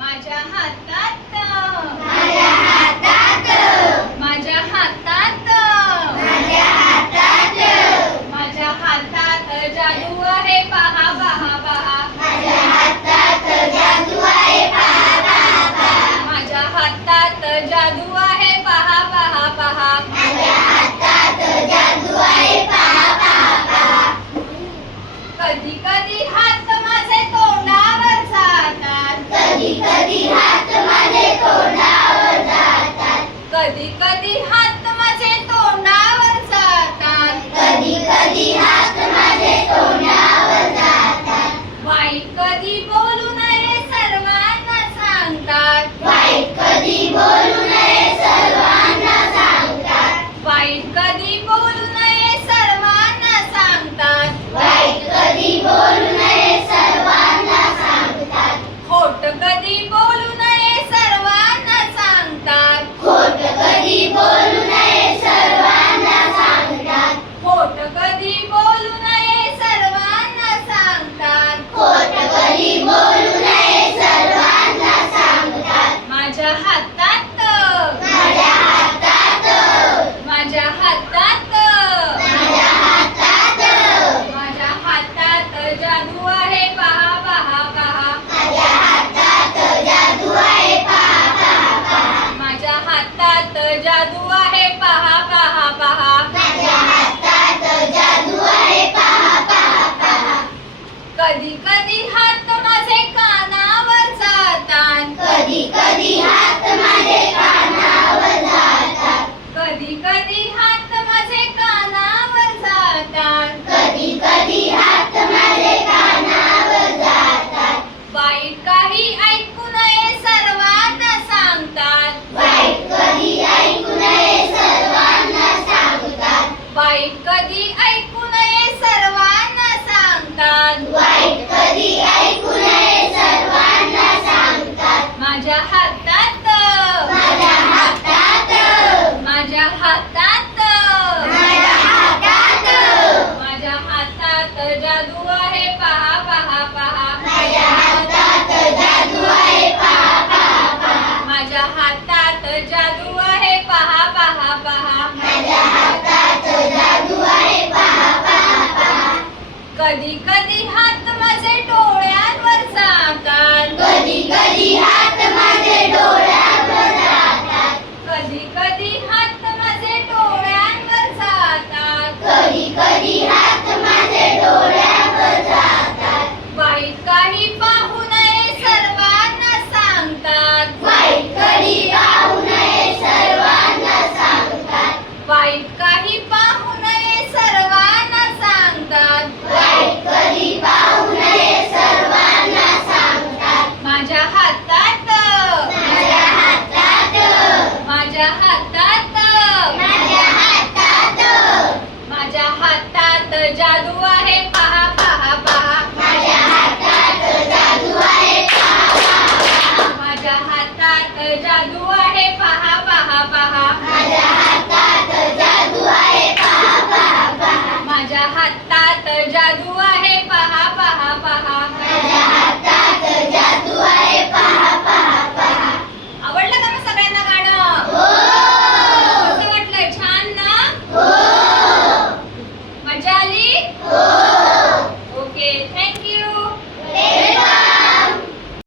माझ्या हातात माझ्या हातात माझ्या हातात माझ्या हातात माझ्या हातात जादू आहे पहा पहा पहा माझ्या हातात जादू आहे पहा पहा पहा माझ्या हातात जादू आहे पहा पहा पहा माझ्या हातात जादू आहे पहा पहा पहा कधी कधी हात माझे तोंडावर जातात कधी कधी हात माझे तोंडावर जातात कधी कधी हात माझे तोंडावर जातात कधी कधी हात माझे तोंडावर जातात वाईट कधी बोलू नये सर्वांना सांगतात वाईट कधी बोलू नये सर्वांना सांगतात वाईट कधी बोलू नये सर्वांना सांगतात वाईट कधी बोलू नये सर्वांना सांगतात खोट कधी बोलू नये सर्वांना सांगतात खोट कधी बोलू नये सर्वांना सांगतात खोट कधी बोलू नये सर्वांना सांगतात खोट कधी बोलू नये सर्वांना सांगतात माझ्या हातात माझ्या हातात माझ्या हातात माझ्या हातात माझ्या हातात जादू आहे पहा पहा पहा माझ्या हातात जादू आहे पहा पहा पहा माझ्या हातात जादू आहे पहा पहा पहा माझ्या हातात जादू आहे पहा पहा पहा कधी कधी हात माझे कानावर जातात कधी कधी हात माझे कानावर जातात कधी कधी हात माझे कानावर जातात कधी कधी हात माझे कानावर जातात वाईट काही ऐकू नये सर्वांना सांगतात वाईट कधी ऐकू नये सर्वांना सांगतात वाईट कधी ऐकू नये सर्वांना सांगतात वाईट कधी ऐकू नये सर्वांना सांगतात माझ्या हातात माझ्या हातात माझ्या हातात माझ्या हातात माझ्या हातात जादू आहे पहा पहा पहा माझ्या हातात जादू आहे पहा पहा पहा माझ्या हातात जादू आहे पहा पहा पहा माझ्या हातात जादू आहे पहा पहा पहा कधी कधी